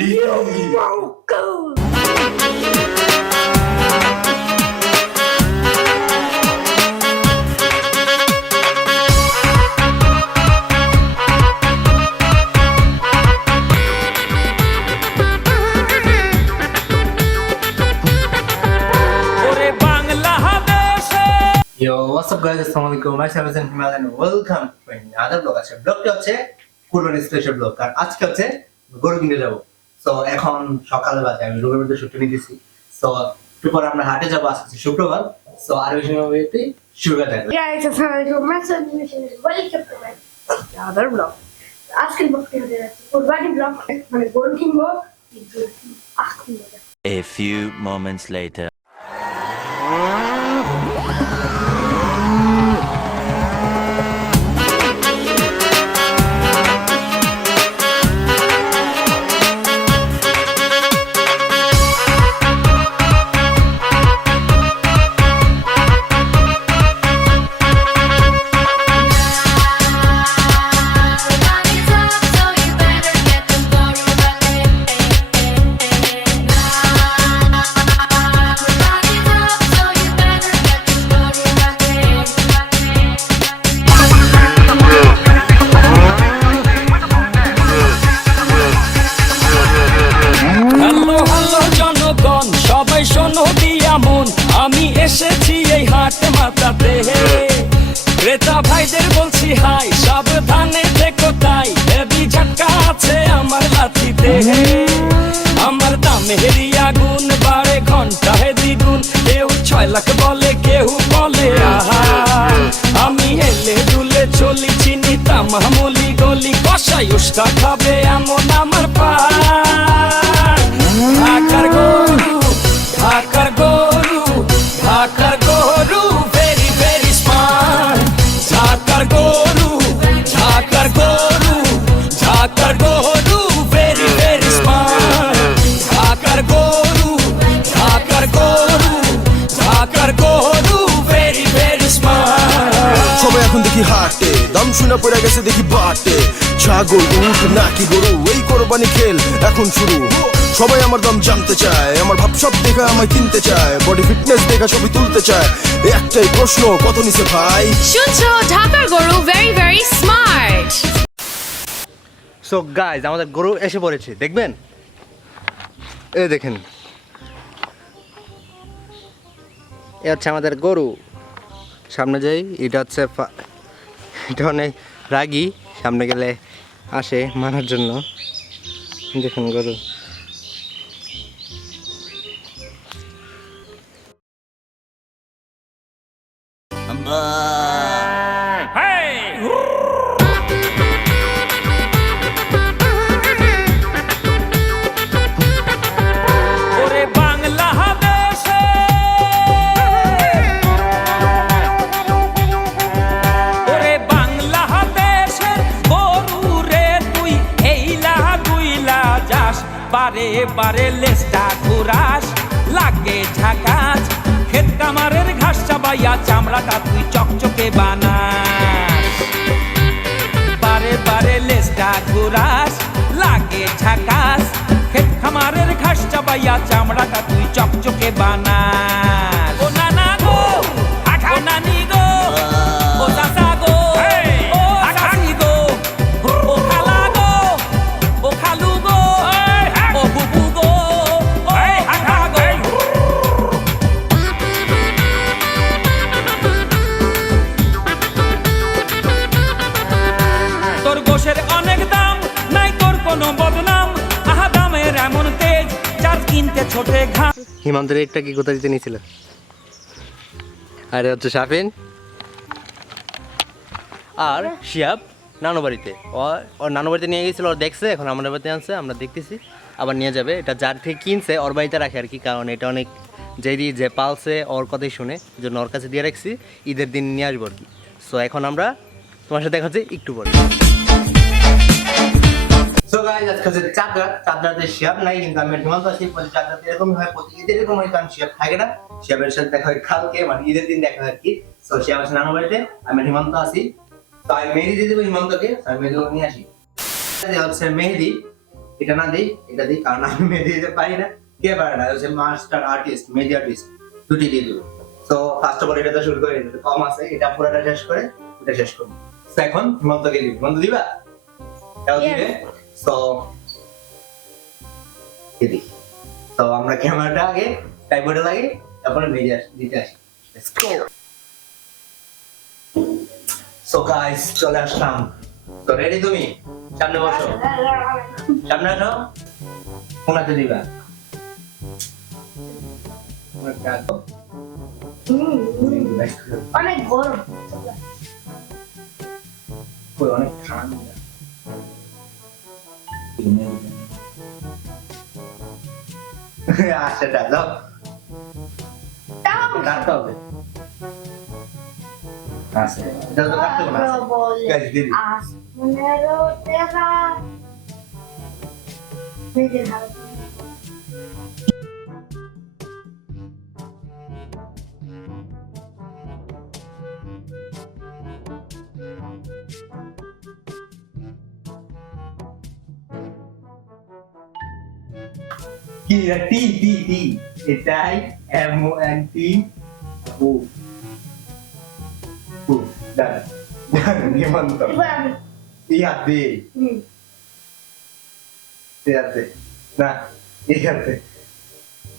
Yo, what's up guys? Assalamualaikum. Myself is Himal and welcome to another vlog. আছে ব্লগটি হচ্ছে কুরবানি special blog. আর আজকে হচ্ছে গরু কিনতে যাব। সো এখন সকালে বাজে আমি রবিবার দিন ছুটি নিয়েছি। সো একটু পরে আমরা হাটে যাব আজকে শুক্রবার। সো আর বেশি নয় শুরু করে দেব। Guys, assalamualaikum. Myself is welcome to another vlog. আজকের ব্লগটি হচ্ছে কুরবানি ব্লগ। মানে গরু কিনবো। A few moments later. আমি এসেছি এই হাট মাতাতে ক্রেতা ভাইদের বলছি হাই সাবধানে থেকো তাই হেভি ঝটকা আছে আমার লাঠিতে আমার দামের আগুন বাড়ে ঘন্টায় দ্বিগুণ কেউ 6 লাখ বলে কেউ বলে আহা আমি হেলে দুলে চলি চিনি তামামুলি গলি কষাই উস্কা খাবে এমন আমার পা ঢাকার গরু ঢাকার গরু ঢাকার গরু ভেরি ভেরি স্মার্ট ঢাকার গরু ঢাকার গরু ঢাকার গরু ভেরি ভেরি স্মার্ট ঢাকার গরু ঢাকার গরু ঢাকার গরু ভেরি ভেরি স্মার্ট সবাই এখন দেখি হাটে দাম শুনে পড়ে গেছে দেখি বাটে ছাগল উঠ নাকি গরু এই কোরবানি খেল এখন শুরু সবাই আমার দাম জানতে চায় আমার ভাব সব দেখে আমায় কিনতে চায় বডি ফিটনেস দেখা ছবি তুলতে চায় একটাই প্রশ্ন কত নিছে ভাই শুনছো ঢাকার গরু very very smart so guys আমাদের গরু এসে পড়েছে দেখবেন এই দেখেন এ হচ্ছে আমাদের গরু সামনে যাই এটা হচ্ছে এটা অনেক রাগী সামনে গেলে আসে মারার জন্য দেখুন গরু বারে বারে লেজটা ঘুরাস লাগে ঝাকাস ক্ষেত কামারের ঘাস চাবাইয়া চামড়াটা তুই চকচকে বানাস বারে বারে লেজটা ঘুরাস লাগে ঝাকাস ক্ষেত খামারের ঘাস চাবাইয়া চামড়াটা তুই চকচকে বানাস ও নানা গো ও নানি গো ও চাচা গো ও চাচি গো ও খালা গো ও খালু গো হিমান্তর একটা কি কোথা দিতে নিয়েছিল আরে হচ্ছে শাফিন আর শিয়াব নানু বাড়িতে ওর নানু বাড়িতে নিয়ে গেছিল ওর দেখছে এখন আমাদের বাড়িতে আনছে আমরা দেখতেছি আবার নিয়ে যাবে এটা যার থেকে কিনছে ওর বাড়িতে রাখে আর কি কারণ এটা অনেক যে পালছে ওর কথাই শুনে জন্য ওর কাছে দিয়ে রাখছি ঈদের দিন নিয়ে আসবো আর কি সো এখন আমরা তোমার সাথে দেখা হচ্ছে একটু পরে সো গাইস আজকে হচ্ছে চাঁদরাতে শিয়াব নাই কিন্তু আমি হিমান্ত আসি চাঁদরাতে এরকম হয় প্রতি ঈদের এরকম হয় কারণ শিয়াব থাকে না শিয়াবের সাথে দেখা হয় কালকে মানে ঈদের দিন দেখা হয় কি সো শিয়াব আসে নানু বাড়িতে আমি হিমান্ত আসি তো আমি মেহেদি দিয়ে দেবো হিমান্তকে আমি মেহেদি নিয়ে আসি হচ্ছে মেহেদি এটা না দিই, এটা দিই, কারণ আমি মেহেদি দিতে পারি না। কে পারে না? হচ্ছে মাস্টার আর্টিস্ট, মেহেদি আর্টিস্ট, দুটি দিয়ে দেবো। তো ফার্স্ট অফ অল এটা তো শুরু করে দিতে কম আছে, এটা পুরোটা শেষ করে এটা শেষ করবো। তো এখন হিমন্তকে দিবি, হিমন্ত দিবা? এটাও দিবে। তো দিদি, তো আমরা ক্যামেরাটা আগে ট্রাইপডে লাগিয়ে তারপরে মেহেদি দিতে আসি। Let's go. So guys, চলে আসলাম। তো রেডি তুমি? সামনে বসো, সামনে আসো। কোনাতে দিবা? অনেক গরম। অনেক ঠান্ডা। সেটা দাও, কাটতে হবে। আচ্ছা, এটা তো কাটতে হবে না। Guys, দিদি। আসমানেরও দেখা মেঘের হাওয়া। কি টি টি টি, এটাই এম ও এন টি ও ও দাঁড়া হিমন্ত এবার আমি ইয়াতে ইয়াতে না ইয়াতে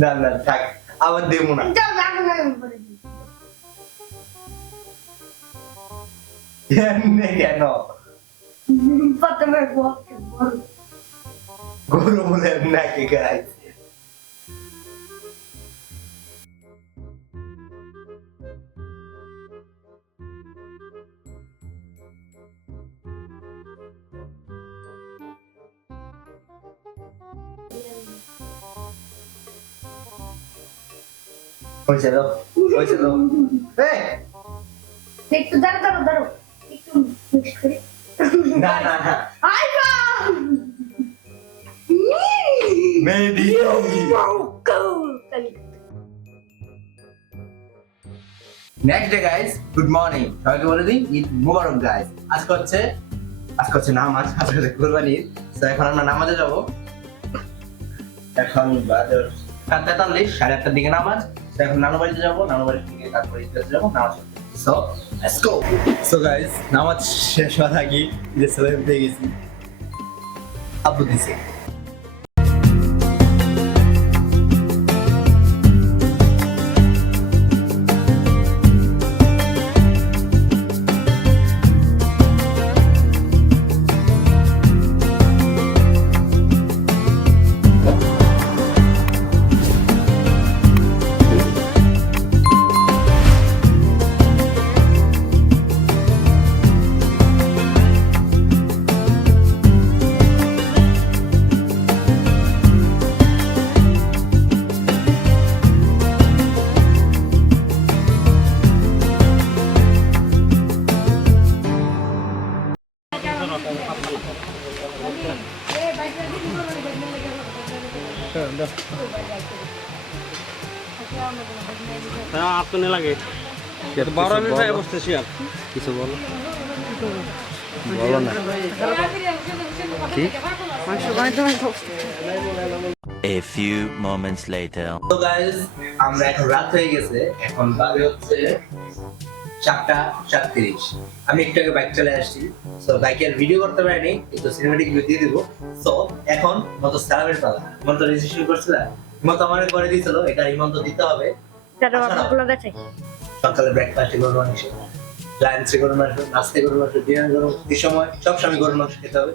না না থাক, আবার দেবো না। যাও লাগো না বলে দিই। এমনি কেন? প্রথমে বলতে বল। গরু বলে নাকি গাইস? হয়েছে তো, হয়েছে তো। এই, একটু দাঁড়ো দাঁড়ো দাঁড়ো, একটু মিক্স করি। না না না, আইবা Mehedi next day guys, good morning, সবাইকে বলে দিই ঈদ মুবারক গাইস। আজকে হচ্ছে নামাজ, আজকে হচ্ছে কুরবানি। তো এখন আমরা নামাজে যাব। এখন বাজে 7:43, 8:30 দিকে নামাজ। তো এখন নানু বাড়িতে যাবো, নানু বাড়ি থেকে তারপরে ঈদগাতে যাবো নামাজ পড়তে। So let's go. So guys, নামাজ শেষ হওয়ার আগে যে সালাম দিয়ে গেছি, আব্বু দিছে। আপনি লাগে 12 মিনিট আগে বসতেছি আর কিছু বলো, বলো না কি? A few moments later. তো গাইস, আমরা এখন রাত হয়ে গেছে, এখন বাজে হচ্ছে 7:37। আমি একটু আগে বাইক চলে আসছি। সো বাইকের ভিডিও করতে পারিনি, একটু সিনেমেটিক ভিডিও দিয়ে দিব। সো এখন মত সালামের পালা। হিমন্ত রেজিস্ট্রেশন করছিল, হিমন্ত আমার করে দিয়েছিল, এটা হিমন্ত দিতে হবে। দাঁড়াও আপনাগুলো দেখাই। সকালে ব্রেকফাস্টে গরুর মাংস, লাঞ্চে গরুর মাংস, নাস্তায় গরুর মাংস, ডিনারে গরুর মাংস, এই সময় সব সময় গরুর মাংস খেতে হবে।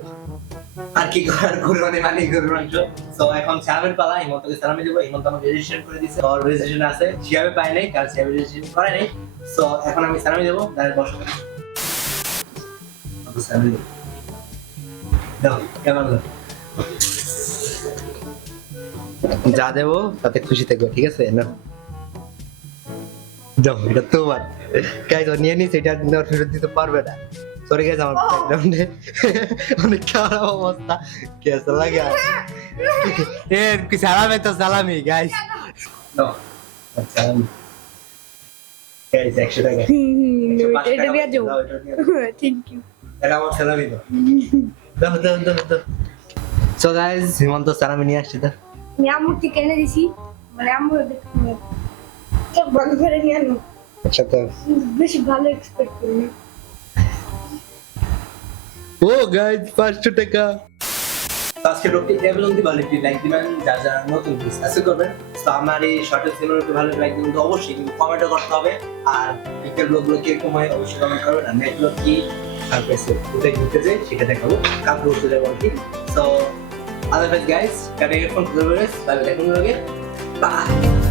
আর কি করার, কুরবানি মানে গরুর মাংস। সো এখন সালামের পালা, হিমন্তকে সালামে দেবো। হিমন্ত আমাকে রেজিস্ট্রেশন করে দিয়েছে, ওর রেজিস্ট্রেশন আছে, সিয়াবে পাই নাই, কারণ সিয়াবে রেজিস্ট্রেশন করে নাই। সো এখন আমি সালামে দেবো, দাঁড়িয়ে বসো। সালামে দেবো, দাও কেমন দাও, যা দেবো তাতে খুশি থাকবে, ঠিক আছে না? যাও, এটা তোমার গাইজ, ও নিয়ে নিস, এটা ফেরত দিতে পারবে না। সরি গাইজ, আমার ব্যাকগ্রাউন্ডে অনেক খারাপ অবস্থা, কেসে লাগে। এ কি সালামি, তো সালামি গাইজ, দাও সালামি গাইজ, 100 টাকা। এটা দিয়ে যাও। Thank you. এটা আমার সালামি দাও, দাও দাও দাও দাও। সো গাইস হিমন্ত স্যার আমি নিয়ে আসছি তো আমি আম্মুর থেকে এনে দিছি মানে আম্মুর সব বন্ধ করে নিয়ে আনো আচ্ছা তো বেশি ভালো এক্সপেক্ট করি না। ও গাইস 500 টাকা আজকে লোকটি এভেলন দি ভালো একটি লাইক দিবেন যারা যারা নতুন ডিসকাস করবেন তো আমার এই শর্টের সিনেমাটি ভালো লাইক দিবেন তো অবশ্যই কিন্তু কমেন্টও করতে হবে আর পিকের ব্লগগুলো কিরকম হয় অবশ্যই কমেন্ট করবেন আর নেক্সট ব্লগ কি সারপ্রাইজে কোথায় ঘুরতে যাই সেটা দেখাবো কাপড় উঠতে যাবো আর কি সো আদারওয়াইজ গাইস কাটে ফোন করে বাই বাই দেখুন লগে বাই